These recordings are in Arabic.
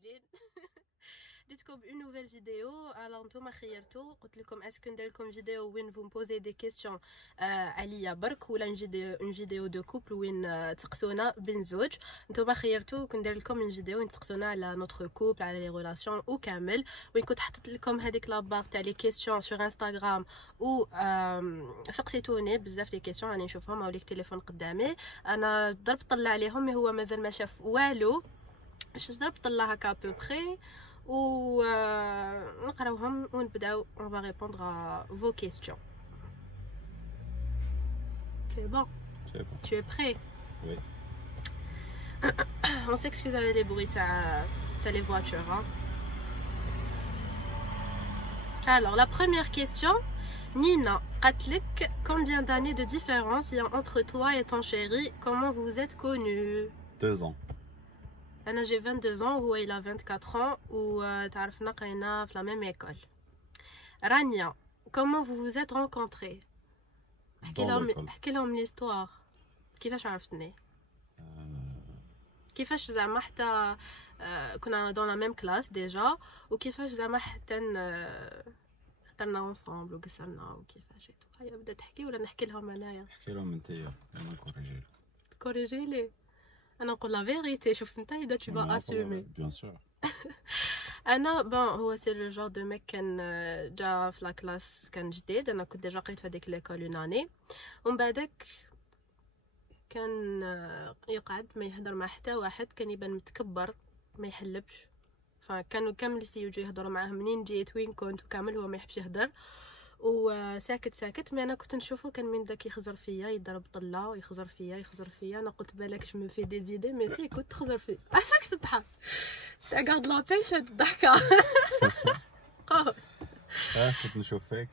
كاملين. جيتكم بأون نوفيل فيديو. الوغ نتوما خيرتو قلت لكم اسكو ندير لكم فيديو وين فو مبوزي دي كيسيون عليا برك ولا اون فيديو دو كوبل وين تسقسونا بين زوج. نتوما خيرتو كندير لكم اون فيديو وين تسقسونا على نوتر كوبل على لي ريلاسيون وكامل، وين كنت حطيت لكم هذيك لابار تاع لي كيسيون سور انستغرام و سقسيتوني بزاف لي كيسيون راني نشوفهم هاوليك التليفون قدامي. انا ضربت طلع عليهم مي هو مازال ما شاف والو، باش ضربت طلع هكا بوبري و نقراوهم ونبداو. on va répondre à vos questions. C'est bon? C'est bon. Tu es prêt? Oui. On s'excuse avec les bruits t'as les voitures, hein. Alors la première question, Nina, قالتلك combien d'années de différence il y a entre toi et ton chéri, comment vous vous êtes connus? 2 ans. انا j'ai 22 ans وهو il a 24 ans وتعرفنا قرينا في la même école. رانيا, comment vous vous êtes rencontrés? احكي لهم l'histoire. كيفاش عرفتني؟ كيفاش زعما حتى كنا dans la même classe déjà وكيفاش زعما حتى حضرنا ensemble وقصرنا وكيفاش. هيا بدات تحكي ولا نحكي لهم انايا؟ احكي لهم انتيا انا نكوريجيلك. كوريجي لي؟ انا نقول لا فيريتي. شوف انت اذا tu vas assumer. Bien sûr. انا بون هو سي لو جور دو ميك كان جا في لا كلاس كان جديد. انا كنت ديجا قريت في هذيك ليكول اون اني ومن بعدك كان يقعد ما يهضر مع حتى واحد، كان يبان متكبر ما يحلبش، فكانوا كامل يجوا يهضروا معاه منين جيت وين كنت وكامل هو ما يحبش يهضر وساكت ساكت. مي انا كنت نشوفه كان من داك يخزر فيا يضرب طله ويخزر فيا انا قلت بالك جو مي في دي زيدي مي سي كنت تخزر فيا. علاش تضحك؟ تاغارد لا بيش هاد الضحكه. كنت نشوف فيك،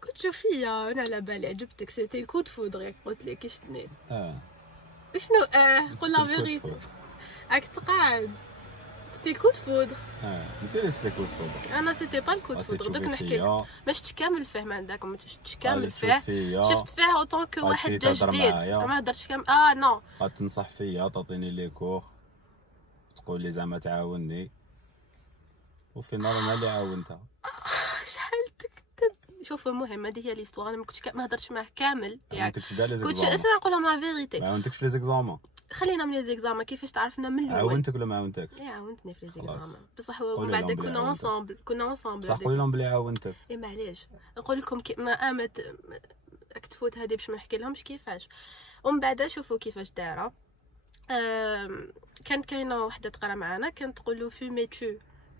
كنت تشوف فيا انا على بالي عجبتك. سيتي الكود فودغ قلت لك شتني شنو قول لا فيريتي راك تقعد. سيتي الكود فودغ. انت اللي سيتي الكود فودغ. انا سيتي با الكود فودغ. دوك نحكي لك ما شفتش كامل فيه ما عندك، ما شفتش كامل فيه. شفت فيه اوطون كو واحد جا جديد ما هضرتش كامل. نو غتنصح فيا تعطيني لي كور تقول لي زعما تعاوني وفينال انا اللي عاونتها. شحال تكذب. شوف المهم هذه هي ليستوار. انا ما كنتش ما هضرتش معاه كامل يعني كنت اسمع نقول لهم لا فيريتي. ما عاونتكش في لي زيكزامان. خلينا من لي زيكزامان. كيفاش تعرفنا من الاول؟ عاونتك ولا ما عاونتكش؟ عاونتني في لي زيكزامان بصح ومن بعد كنا انصامبل بصح قولي لهم بلي عاونتك. معليش نقول لكم ما امت اكتفوت هذه باش ما نحكي لهمش كيفاش. ومن بعد شوفوا كيفاش دايره. كانت كاينه وحده تقرا معنا كانت تقول له فيميتو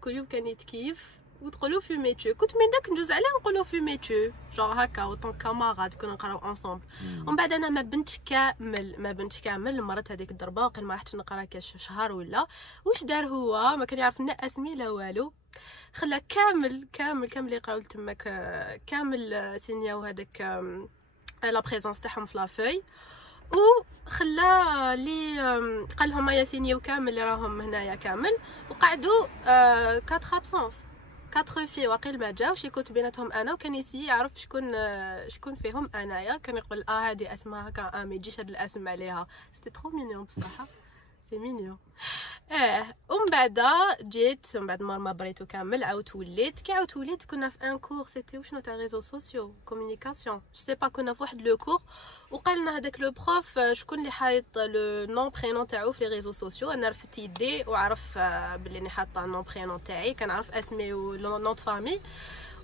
كل يوم كان يتكيف وتقولوا فيميتو. كنت من داك ندوز عليه نقولوا فيميتو جور هكا اوطون كاماراد كنا نقراو انصامبل. ومن بعد انا ما بنتش كامل مرت هذيك الضربه وقيل ما راحتش نقرا كاش شهر ولا واش دار. هو ما كان يعرف لنا اسمي لا والو، خلى كامل يقراو تماك كامل سينياو هذاك لا بريزونس تاعهم في لافوي وخلى لي قال لهم يا سينيو كامل اللي راهم هنايا كامل وقعدوا 4 ابسونس 4 في واقيل ما جاوش يكوت بيناتهم انا وكان يسي يعرف شكون فيهم انايا. كان يقول هذه اسمها هكا ما يجيش هاد الاسم عليها. سيتي ترو مينيون بصح سي مينيون. ومن بعد جيت من بعد ما بريتو كامل عاود وليت كي عاود وليت كنا في ان كور سيتي وشنو تاع ريزو سوسيو كومونيكاسيون جو سي با. كنا في واحد لو كور وقال لنا هذاك لو بروف شكون اللي حايط لو نون برينون تاعو في لي ريزو سوسيو. انا رفدت يدي وعرف بلي راني حاطه النون برينون تاعي، كنعرف اسمي ونون دو فامي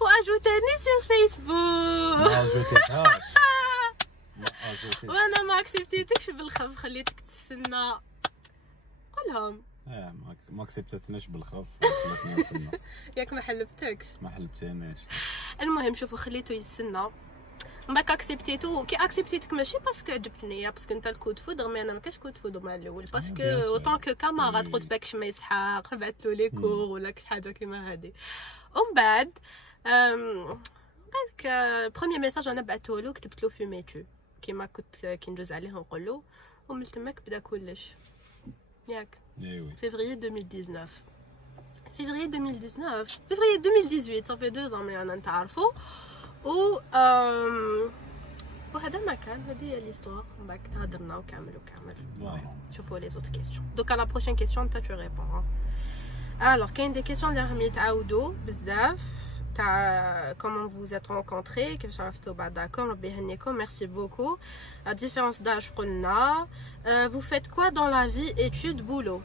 واجوتاني سور فيسبوك. ما اجوتيتهاش وانا ما اكسبتيتكش بالخف خليتك تستنى. قولهم ما اكسبتتناش بالخف خلتني نستنى. ياك ما حلبتكش؟ ما حلبتيناش. المهم شوفوا خليته يستنى من بعد اكسبتيتو. كي اكسبتيتك ماشي باسكو عجبتني باسكو انت الكود فودغ مي انا ما كاش كود فودغ مع الاول باسكو اوطون كو كاماراد قلت باكش ما يسحق بعثت له لي كور ولا كش حاجه كيما هذه. ومن بعد بروميير ميساج انا بعثته له كتبت له فيميتو كيما كنت كي ندوز عليه نقول له. ومن تماك بدا كلش ياك. février 2019 février 2018 ça fait 2 ans مي انا نتعرفوا وهذا ما كان. هذه هي ليستوار. من بعد تهضرنا وكامل. شوفوا لي زوت كيسيون. دوكا لا بروشين كيسيون انت تو ريبون. Alors, كاين des questions اللي راهم يتعاودوا بزاف تاع comment vous vous êtes rencontrés كيفاش عرفتوا بعضاكم ربي يهنيكم merci beaucoup. La différence d'âge قلنا. Vous faites quoi dans la vie, études, boulot?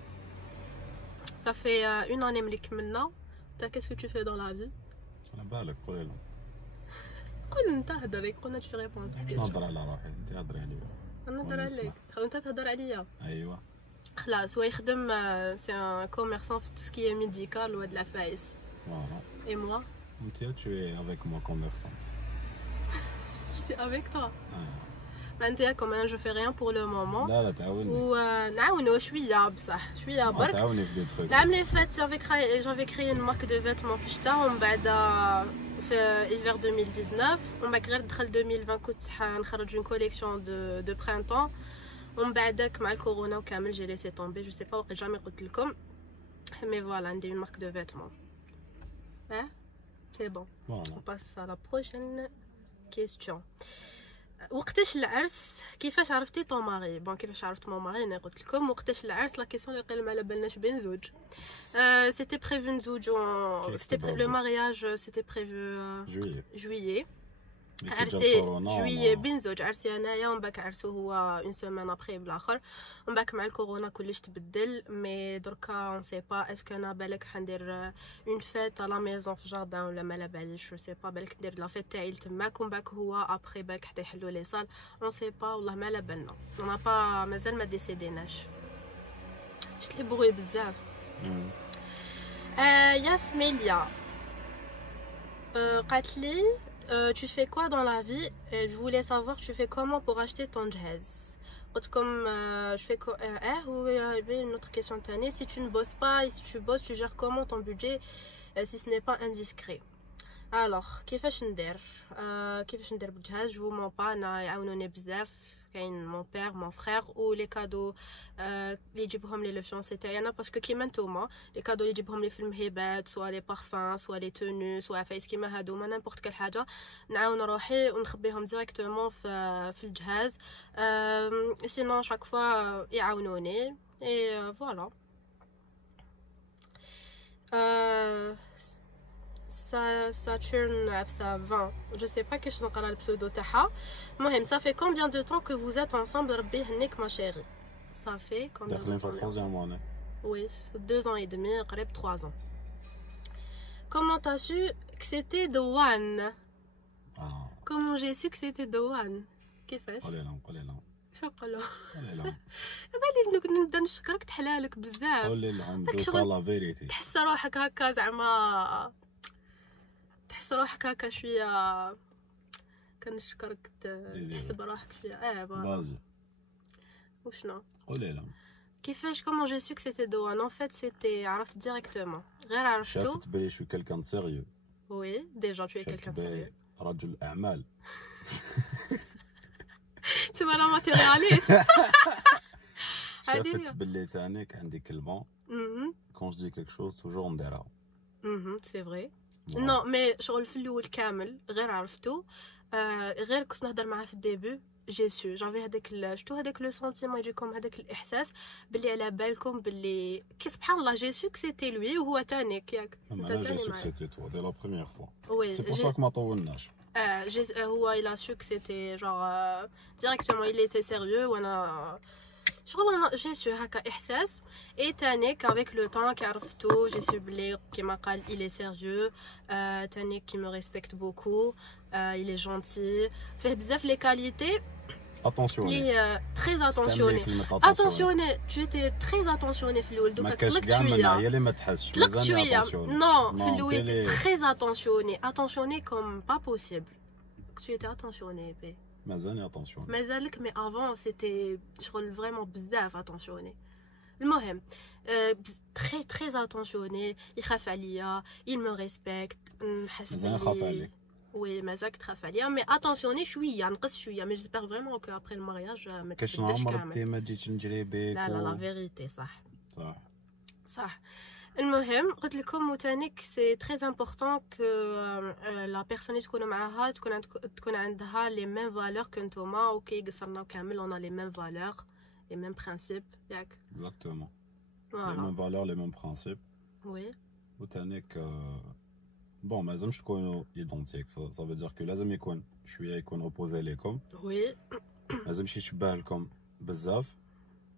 Ça fait une année اللي كملنا. Qu'est-ce que tu fais dans la vie? على بالك قولي لهم. قول انت هضري قلنا tu réponds. نهضر على روحي انت هضري عليا. نهضر عليك انت تهضر عليا. ايوا خلاص هو يخدم c'est un commerçant في tout ce qui est médical ou de la FAIS. Voilà. Et moi? Tu es avec moi commerçante. Je suis avec toi. Ah. انت comme je fais rien pour le moment. لا تعاوني. ونعاونوا شويه بصح شويه برك. تعاوني في دي تروك. العام اللي فات j'avais créé une marque de vêtements في الشتاء ومن بعد في hiver 2019 ومن بعد غير دخل 2020 كنت حنخرج une collection de printemps ومن بعدك مع الكورونا وكامل j'ai laissé tomber je sais pas وقت jamais قلت لكم mais voilà عندي une marque de vêtements. C'est bon. Voilà. On passe à la prochaine question. وقتاش العرس كيفاش عرفتي طون ماري؟ بون كيفاش عرفت مون ماري انا قلت لكم. وقتاش العرس لا كيسيون اللي قال ما على بالناش بين زوج. سيتي بريفو نزوجو سيتي لو مارياج سيتي بريفو جويي عرسي جويي بين زوج عرسي انايا ومن بعد عرسو هو اون سيمين ابري بالاخر ومن بعد مع الكورونا كلش تبدل مي دركا اون سي با اسكو انا بالك حندير اون فيت لا ميزون في جاردان ولا ما على باليش جو سي با بالك ندير لا فيت تاعي تماك ومن بعد هو ابري بالك حتى يحلوا لي صال اون سي با والله ما على بالنا انا با مازال ما ديسيديناش شت لي بغوي بزاف. ياسميليا قالت لي tu fais quoi dans la vie? Je voulais savoir tu fais comment pour acheter ton jazz. Comme je fais ou une autre question tannée, si tu ne bosses pas et si tu bosses tu gères comment ton budget si ce n'est pas indiscret. Alors كيفاش ندير بالجهاز جو مون با انا يعاونوني بزاف كاين مون بير مون فرير و لي كادو اللي يجيبهم لي لو فيونسي تاعي انا باسكو كيما نتوما لي كادو اللي يجيبهم لي في المهبات سوا لي بارفان سوا لي تونو سوا فايس كيما هادو ما نيمبورط كل حاجه نعاون روحي ونخبيهم ديريكتومون في الجهاز سينون شاك فوا يعاونوني اي فوالا. Saturne F20 je sais pas كيفاش نقرا البسودو تاعها. المهم ça fait combien de temps que vous êtes ensemble ربي يهنيك ma chérie. Ça fait combien de temps? داخلين في الخوزيام وانا. Oui 2 ans et demi قريب 3 ans. Comment t'as su que c'était Douane? Comment j'ai su que c'était Douane? كيفاش؟ قولي لهم شو نقولوا؟ قولي لهم بالي نبدا نشكرك تحلالك بزاف. قولي لهم جو لا فيريتي تحس روحك هكا زعما تحس روحك هكا شويه كنشكرك تحسب روحك شويه بازي. وشنو قولي لهم كيفاش كومون جي سو كو سيتي دوان ان فيت سيتي عرفت ديريكتومون غير عرفتو شافت بلي شوي كلكان سيريو. وي ديجا تو كلكان سيريو رجل اعمال تما لا ماتيرياليست. شافت بلي تانيك عندي كلمه كون جدي كيك شوز توجور نديرها. سي فري نو مي شغل في الاول كامل غير عرفتو غير كنت نهضر معاه في الديبي جي سو جافي هذاك شتو هذاك لو سونتيمون يجيكم هذاك الاحساس باللي على بالكم باللي كي سبحان الله جي سو سيتي لوي وهو تانيك ياك انت جي سو سيتي تو دي لا بروميير فوا وي سي بور سا ما طولناش. هو il a su que c'était genre directement il était sérieux وانا شغل جي سو هكا احساس اي تانيك avec le temps كعرفتو جي سو بلي كيما قال il est sérieux تانيك qui me respecte beaucoup il est gentil فيه بزاف لي كاليتي attentionné très attentionné tu étais très attentionné في الاول دوكا طلقت شويه هي اللي ما تحسش طلقت شويه نو في الاول très attentionné comme pas possible tu étais attentionné بي مازالني attentionné مازالك مي avant c'était شغل vraiment بزاف attentionné. المهم très attentionné يخاف عليا il me respecte نحس مازال نخاف عليك. وي مازالك تخاف عليا مي اتونسيوني شويه نقص شويه مي جيسبر فريمون كو ابري المارياج ما تبدلش كامل. كاش عمرتي ما جيتش نجري بيك لا فيريتي صح. المهم قلت لكم وتانيك سي تري امبورطون كو لا بيرسون اللي تكونوا معاها تكون عندها لي ميم فالور كنتوما وكي قصرنا كامل اون لي ميم فالور لي ميم برينسيپ ياك اكزاكتومون لي ميم فالور لي ميم برينسيپ وي وتانيك بون ما لازمش تكونوا ايدونتيك صافي دير كو لازم يكون شويه يكون اوبوزي ليكم وي لازمش يشبه لكم بزاف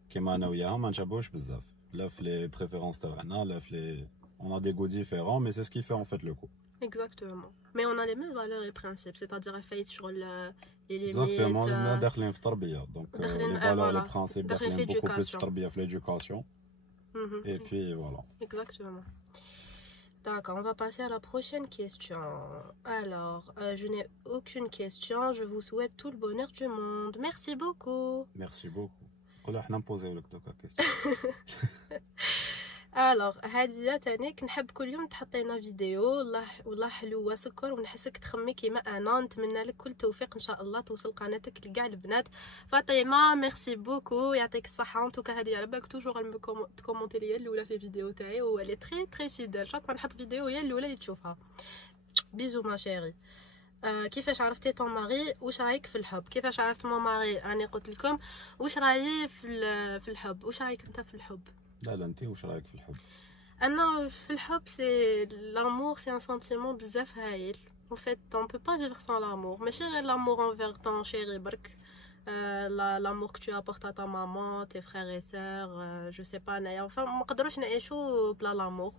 كيما انا وياهم ما نشبهوش بزاف لا في لي بريفيرونس تاعنا لا في لي on a des goûts différents mais c'est ce qui fait en fait le coup. Exactement. Mais on a les mêmes valeurs et principes, c'est-à-dire fait sur les limites. Exactement, on est داخلين في تربيه donc les valeurs les principes داخلين beaucoup plus في التربيه في l'éducation. Et puis voilà. Exactement. D'accord, on va passer à la prochaine question. Alors, je n'ai aucune question. Je vous souhaite tout le bonheur du monde. Merci beaucoup. Merci beaucoup. قولوا حنا نبوزيو لك دوكا كيستيون. الوغ هادي تانيك نحب كل يوم تحطي لنا فيديو والله حلوه سكر ونحسك تخمي كيما انا. نتمنى لك كل توفيق ان شاء الله توصل قناتك لكاع البنات. فاطمه ميرسي بوكو يعطيك الصحه. ان توكا هادي على بالك توجور تكومونتي ليا الاولى في الفيديو تاعي ولي تري تري فيدال. شاك نحط فيديو هي الاولى اللي تشوفها. بيزو ما شيري. كيفاش عرفتي طون ماري؟ واش رايك في الحب؟ كيفاش عرفت مون ماري؟ راني قلت لكم. واش رايي في الحب؟ واش رايك انت في الحب؟ لا انت واش رايك في الحب؟ انا في الحب سي لامور سي ان سنتيمون بزاف هايل. en fait on peut pas vivre sans l'amour ماشي غير l'amour envers ton chéri برك l'amour que tu apportes à ta maman tes frères et sœurs je sais pas انايا enfin ما نقدروش نعيشوا بلا l'amour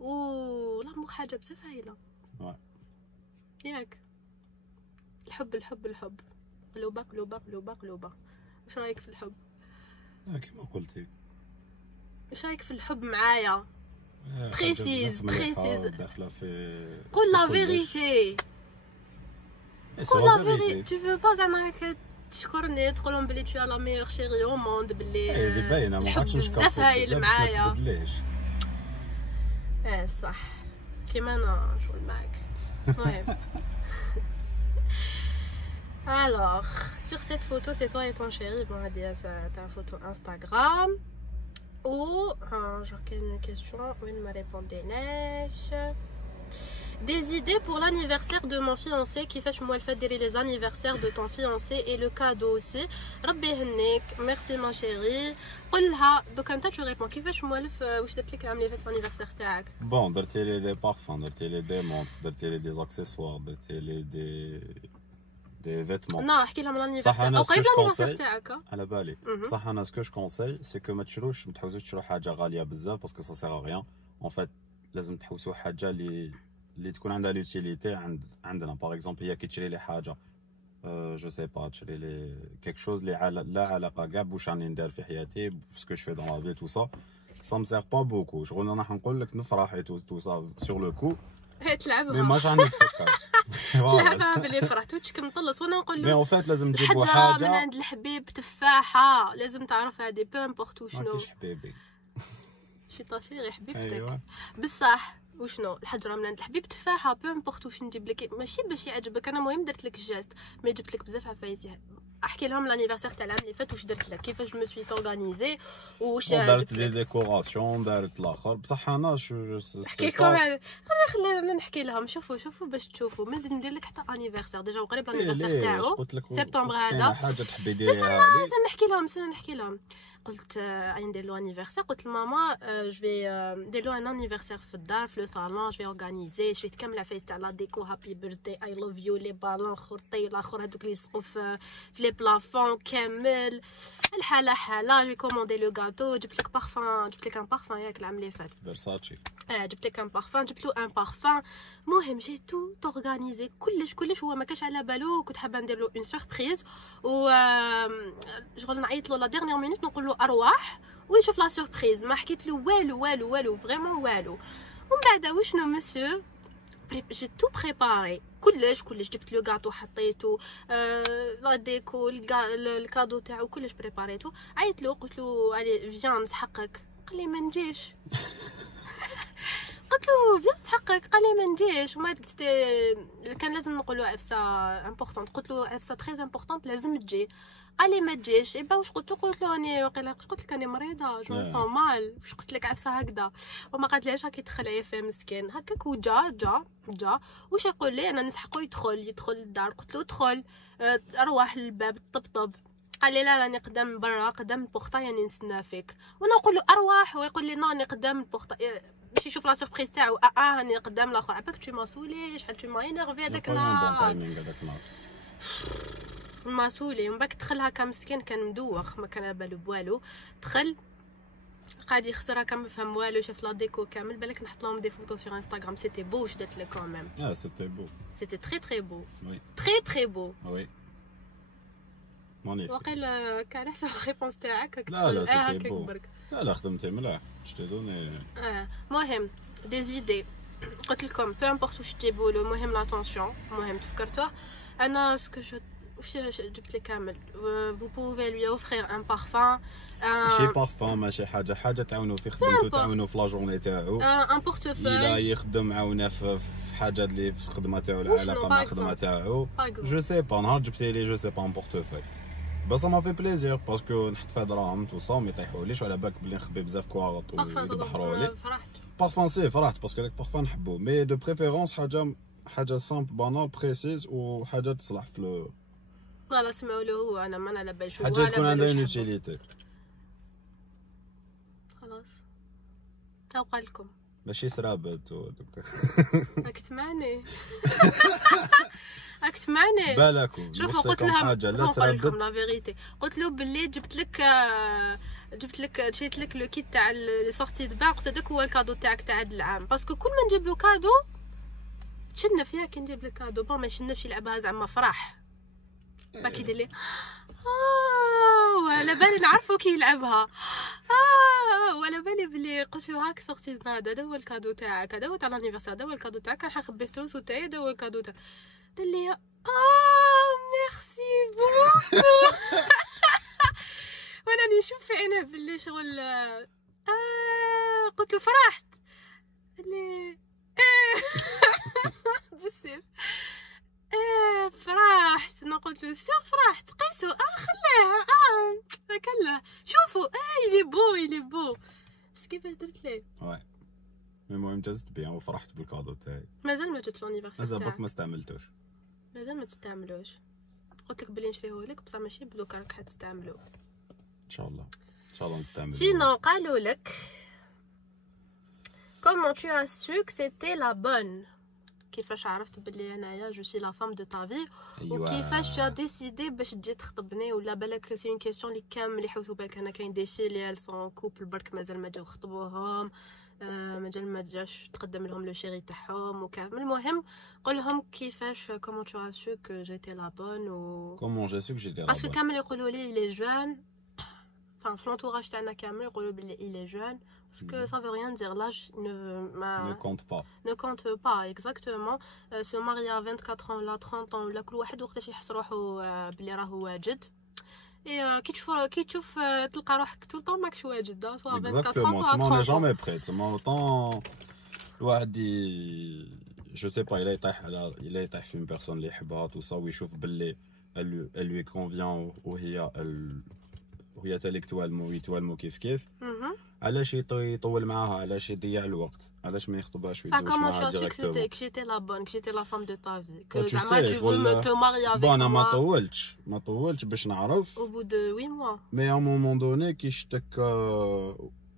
و l'amour حاجه بزاف هايله ياك. الحب الحب الحب قلوبه قلوبه قلوبه قلوبه. واش رايك في الحب؟ كيما قلتي. واش رايك في الحب معايا؟ بريسيز داخله في قول لا فيريتي. قول لا فيريتي. tu veux pas زعما هكا تشكرني تقولهم بلي tu as la meilleure chérie au monde بلي اللي باينه ما عادش نشكر بزاف هايل معايا. صح كيما انا شغل معاك. المهم alors sur cette photo c'est toi et ton chéri. bon هادي ta photo Instagram. ou genre quelle question وين ما ريبونديناش. des idées pour l'anniversaire de mon fiancé. كيفاش موالفه ديري les anniversaires de ton fiancé et le cadeau aussi. ربي يهنيك. ميرسي ما شيري. قولها دوكا انت تو ريبون كيفاش موالف واش درت لك العام اللي فات الانيفرسير تاعك. بون درتي لي دي بارفان درتي لي دي مونطر درتي لي دي اكسسوار درتي لي دي فيتمون. نو احكي لهم الانيفرسير او قريب الانيفرسير تاعك على بالي. صح انا سكو جو كونساي سي كو ما تشروش ما تحوسوش تشرو حاجه غاليه بزاف باسكو سا سيغ ريان اون فيت. لازم تحوسوا حاجه اللي تكون عندها لوتيليتي عندنا. باغ اكزومبل هي كي تشري لي حاجه جو سي با تشري لي كيك شوز اللي لا علاقه كاع بواش راني ندير في حياتي باسكو جو في دون لا في تو سا سا مو سيغ با بوكو. شغل انا راح نقول لك نفرح تو سا سور لو كو تلعبها مي ماش راني نتفكر. تلعبها بلي فرحت وتشك مطلص وانا نقول له مي اون فيت لازم تجيبوا حاجه حاجه من عند الحبيب تفاحه لازم تعرف هذه بو امبورط وشنو. ماكيش حبيبي شي طاشيري حبيبتك. أيوة. بصح وشنو الحجره من عند الحبيب تفاحه بو امبورط واش نجيب لك ماشي باش يعجبك. انا المهم درت لك الجاست ما جبت لك بزاف عفايسي. احكي لهم الانيفرسير تاع العام اللي فات واش درت لك كيفاش جو سوي اورغانيزي واش درت لي ديكوراسيون دارت الاخر بصح انا شو نحكي لكم هذا. خلينا نحكي لهم. شوفوا باش تشوفوا مازال ندير لك حتى انيفرسير ديجا وقريب الانيفرسير تاعو سبتمبر هذا. حاجه تحبي بس ديريها انا نحكي لهم قلت ندير له انيفرسير. قلت لماما جو في ندير له ان انيفرسير في الدار في لو صالون جو في اورغانيزي شريت كامل العفايس تاع لا ديكو هابي بيرثدي اي لاف يو لي بالون خرطي الاخر هذوك اللي يسقوا في لي بلافون كامل الحاله حاله. جي كوموندي لو غاتو جبت لك بارفان جبت لك ان بارفان ياك العام اللي فات فيرساتشي. جبت لك ان بارفان جبت له ان بارفان. المهم جي تو اورغانيزي كلش هو ما كاش على بالو. كنت حابه ندير له اون سوربريز و شغل نعيط له لا ديرنيير مينوت نقول له ارواح ويشوف لا سوربريز. ما حكيت له والو فريمون والو. ومن بعد وشنو مسيو جي تو بريباري كلش جبت له غاتو حطيته لا ديكو الكادو تاعو كلش بريباريتو. عيط له قلت له علي فيان نسحقك. قال لي ما نجيش. قلت له فيان نسحقك. قال لي ما نجيش. وما كان لازم نقولوا عفسه امبورطونط. قلت له عفسه تري امبورطونط لازم تجي. قال لي ما تجيش. ايبا واش قلت له اني واقيلا قلت لك اني مريضه جو سون مال واش قلت لك عفسه هكذا. وما قالتليش راكي تخلعي فيه مسكين هكاك. وجا واش يقول لي انا نسحقو يدخل للدار. قلت له ادخل اروح للباب طبطب. قال لي لا راني قدام برا قدام البوخطه يعني نستنى فيك. وانا نقول له ارواح ويقول لي نو راني قدام البوخطه. باش يشوف لا سوربريز تاعو هاني قدام الاخر عباك تو مسولي شحال تو ما ينرفي هذاك النهار مسولي ومن بعد دخل هكا مسكين كان مدوخ ما كان بالو بوالو دخل قاعد يخسر هكا ما فهم والو شاف لا ديكو كامل بالك نحط لهم دي فوتو سور انستغرام سيتي بو واش درت لك كوميم سيتي بو سيتي تري تري بو وي تري بو وي مانيفيك وقيل كان حسب الريبونس تاعك لا سيتي بو لا خدمتي ملاح شتي دوني مهم دي زيدي قلت لكم بو امبورط واش تجيبوا له مهم لاتونسيون مهم تفكرتوه انا سكو واش جبت لك كامل vous pouvez lui offrir un parfum ماشي بارفان ماشي حاجه تعاونوا في خدمته تعاونوا في لا جورني تاعو ان بورتفوي الا يخدم معاونا في حاجه اللي في الخدمه تاعو العلاقه مع الخدمه تاعو جو سي با نهار جبتي لي جو سي با ان بورتفوي بس ما في بليزير باسكو نحط فيها دراهم توصا ما يطيحوليش وعلى بالك بلي نخبي بزاف كواغط ويدبحرولي بارفان سي فرحت باسكو داك بارفان نحبو مي دو بريفيرونس حاجه سامبل بانال بريسيز وحاجه تصلح في لا سمعوا له هو انا ما على بالي شو حاجه تكون عندها يوتيليتي خلاص او قال لكم ماشي سرابت راك تسمعني راك تسمعني بالك شوفوا قلت لهم حاجه لا سرابت لا فيريتي قلت له باللي جبت لك شريت لك لو كيت تاع لي سورتي دبا قلت هذاك هو الكادو تاعك تاع هذا العام باسكو كل ما نجيب له كادو تشنف فيها كي نجيب له كادو با ما يشنفش يلعبها زعما فرح ما كيدير لي ولا بالي نعرفو كي يلعبها ولا بالي بلي قلت له هاك سورتي هذا هو الكادو تاعك هذا هو تاع لانيفرسير هذا هو الكادو تاعك راح نخبيه في تونس وتاعي هذا هو الكادو تاعك قال لي ميرسي بوكو وانا نشوف في عينه بلي شغل قلت له فرحت قال لي بسيف فرحت انا قلت له سير فرحت قيسو خليه كله شوفوا يلي بو شفت كيفاش درت ليه وي المهم جازت بيان وفرحت بالكادو تاعي مازال ما جات لونيفرسير مازال برك ما استعملتوش مازال ما تستعملوش قلت لك بلي نشريهولك بصح ماشي بلوك راك حتستعملو ان شاء الله نستعملو سينو قالوا لك comment tu as su que c'était la bonne كيفاش عرفت بلي انايا جو سي لا فام دو تا في وكيفاش tu as décidé باش تجي تخطبني ولا بالك سي اون كيسيون اللي كامل يحوسوا بالك انا كاين دي في اللي سون كوبل برك مازال ما جاو خطبوهم مازال ما جاش تقدم لهم لو شيري تاعهم وكامل المهم قول لهم كيفاش comment tu as su que j'étais la bonne و comment j'ai su que j'étais la bonne باسكو كامل يقولوا لي لي جون enfin في l'entourage تاعنا كامل يقولوا بلي il est jeune parce que ça veut rien dire l'âge ne compte pas exactement se marier à 24 ans là 30 ans ولا كل واحد وقتاش يحس روحو بلي راهو واجد كي تشوف تلقى روحك طول طون ماكش واجد سواء 24 سواء 30 on n'est jamais prêt تما autant الواحد je sais pas il يطيح في une personne اللي يحبها tout ça ويشوف بلي elle lui convient وهي تالكتوالمو كيف علاش يطول معاها علاش يضيع الوقت علاش ما يخطبهاش ويتزوج معاها ديريكتومون كجيتي لا بون كجيتي لا فام دو تا في كو زعما tu veux te marier avec moi انا ما طولتش باش نعرف au bout de 8 mois مي ا مومون دوني كي شتك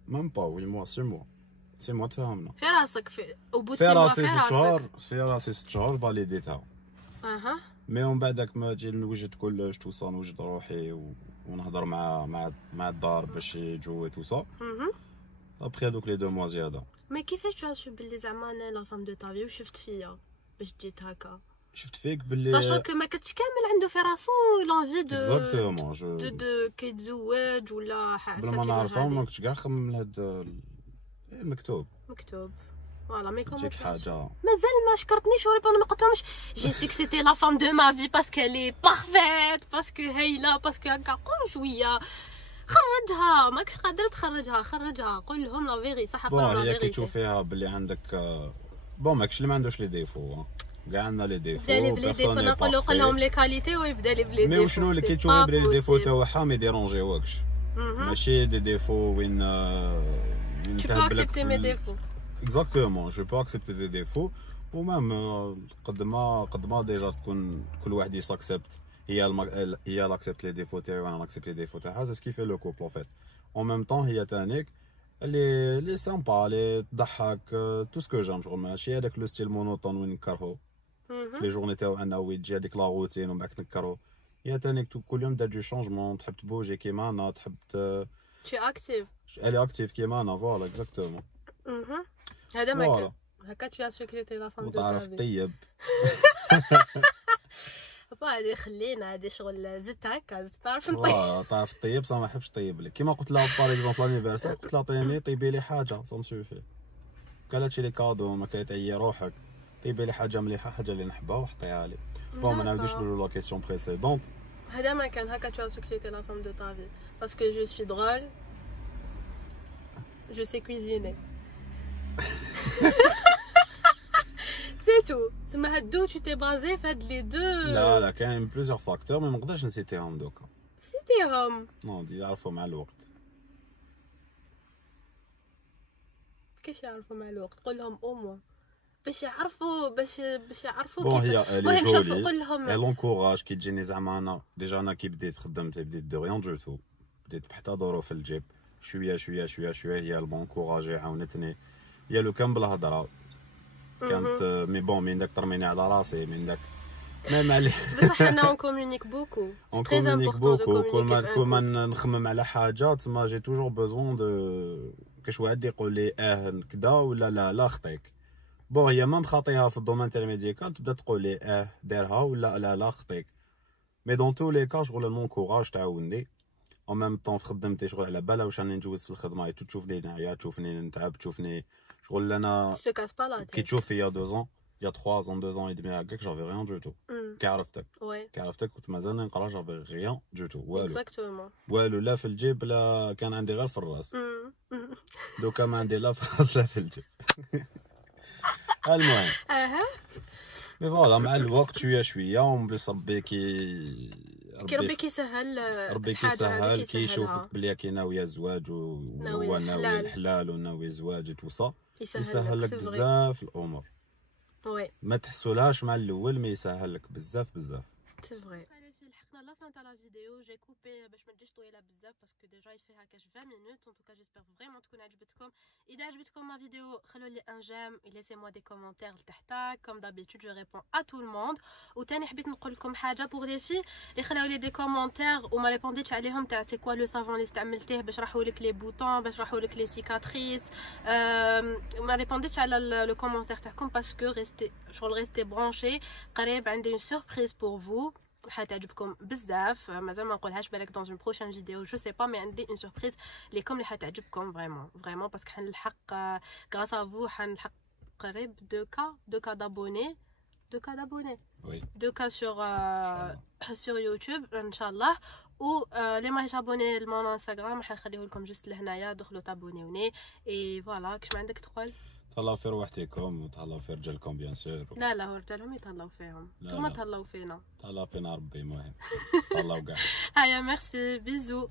ميم با 8 mois 6 mois تفاهمنا في راسك في au bout de 6 mois في راسي 6 شهور فاليديتها مي ومن بعدك ما تجي نوجد كلش توصل نوجد روحي ونهضر مع الدار باش يجوي توصا ابخي هذوك لي 2 mois زياده مي كيفاش تشوف بلي زعما انا لا فام دو تا في وشفت فيا باش جيت هكا شفت فيك بلي ساشون كو ما كنتش كامل عنده في راسو لونفي دو اكزاكتومون دو كيتزوج ولا حاجه بلا ما نعرفها ما كنتش كاع نخمم لهاد المكتوب فوالا مي كومون حاجه مازال ما شكرتنيش وريبوند ما قلتلهمش جي سي كو سيتي لا فام دو ما في باسكو لي بارفيت باسكو هايله باسكو هكا قول شويه خرجها ماكش قادر خرجها قول لهم لا فيغي صح قول لا فيغي كي تشوف فيها بلي عندك بون ماكش اللي ما عندوش لي ديفو كاع عندنا لي ديفو نقول لهم لي كاليتي ويبدا لي بلي ديفو مي وشنو اللي كي تشوف بلي لي ديفو تاعها ما يديرونجيوكش ماشي دي ديفو وين tu peux accepter mes défauts exactement je peux accepter des défauts ومام قد ما ديجا تكون كل واحد يساكسبت هي لاكسبت لي ديفو تاعي وانا ناكسبت لي ديفو تاعها سي سكي في لو كوبل ان فيت en même temps هي تانيك اللي سامبا اللي تضحك تو سكو جام شغل ماشي هذاك لو ستيل مونوتون وين نكرهو في لي جورني تاعنا وين تجي هذيك لا روتين ومن بعد تنكرهو. يا تاني كل يوم دير دو شونجمون، تحب تبوجي كيما انا، تحب شي اكتيف الي اكتيف كيما انا. فوالا اكزاكتومون. هذا ما كان هكا تو سكريتي لا فام دو وتعرف طيب. هذه خلينا هذه شغل زدت هكا تعرف نطيب. تعرف طيب صح، ما نحبش طيب لك كيما قلت لها باغ اكزومبل لانيفرسير، قلت لها طيبي طيبي لي حاجه سون سوفي. قالت لي كادو ما كتعيي روحك، طيبي لي حاجه مليحه، حاجه اللي نحبها وحطيها لي. بون ما نعاودوش نديرو لا كيسيون بريسيدونت. هذا ما كان هكا تو سكريتي لا فام دو تا في باسكو جو سوي درول جو سي كويزيني. سي تو تسمى هادو تو تي بازي في هاد لي دو. لا كاين بليزيور فاكتور مي منقدرش نسيتيهم دوكا. نسيتيهم نو دي يعرفوا مع الوقت. كيفاش يعرفوا مع الوقت؟ قول لهم اومو باش يعرفوا باش يعرفوا بون كيف. هي شوف قول لهم لونكوراج كي تجيني زعما انا ديجا انا كي بديت خدمت بديت دو ريون دو تو، بديت بحتى دورو في الجيب شويه شويه شويه شويه. هي المونكوراجي عاونتني، هي لو كان بالهضره كانت مي بون من داك ترميني على راسي من داك ميم عليه. بصح حنا اون كومونيك بوكو سي تري امبورطون دو كومونيكي. كل ما نخمم على حاجه تما جي توجور بوزوان دو كاش واحد يقول لي كدا ولا لا خطيك. بون هي مام خاطيها في الدومين تاع الميديكال تبدا تقول لي ديرها ولا لا خطيك. مي دون تو لي كا شغل المونكوراج تعاوني او ميم طون في خدمتي شغل على بالها واش راني نجوز في الخدمه، تشوفني نعيا، تشوفني نتعب، تشوفني شغل انا كي تشوف فيا 2 ans il y a 3 ans 2 ans et demi هكاك جافي ريان دو تو. كي عرفتك كنت مازال نقرا جافي ريان دو تو والو لا في الجيب لا كان عندي غير في الراس. دوكا ما عندي لا في الراس لا في الجيب. المهم مي فوالا مع الوقت شويه شويه ومن بليس ربي ربي كيسهل ربي كيسهل كي يشوفك بلي كي ناويه الزواج وهو ناوي الحلال وناوي الزواج وصا يسهل لك بزاف الامور. وي ما تحسولهاش مع الاول مي يسهل لك بزاف سي فري. لحقنا لا فان تاع لا فيديو جي كوبي باش ما تجيش طويله بزاف باسكو ديجا يفيها كاش 20 مينوت. ان توكا جيسبر فريمون تكون عجبتكم. اذا عجبتكم لا فيديو خلوا لي ان جيم et laissez-moi des commentaires لتحت comme d'habitude je réponds à tout le monde. وثاني حبيت نقول لكم حاجه بور لي في اللي خلاو لي دي كومونتير وما ريبونديتش عليهم تاع سي كوا لو سافون اللي استعملتيه باش راحوا لك لي بوطون باش راحوا لك لي سيكاتريس. ما ريبونديتش على لو كومونتير تاعكم باسكو ريستي برونشي. قريب عندي اون سوربريز بور فو حتعجبكم بزاف. مازال ما نقولهاش بالك دون اون بروشين فيديو جو سي با مي عندي اون سوربريز ليكم اللي حتعجبكم فريمون باسكو حنلحق غراس ا فو حنلحق قريب 2K d'abonnés 2K sur YouTube ان شاء الله. و لي ماهيش ابوني لمون انستغرام راح نخليه لكم جست لهنايا دخلوا تابونيوني اي فوالا. كاش ما عندك تقول؟ تهلاو في روحتكم وتهلاو في رجالكم بيان سور. لا هو رجالهم يتهلاو فيهم نتوما تهلاو فينا. تهلاو فينا ربي المهم تهلاو كاع. هيا ميرسي بيزو.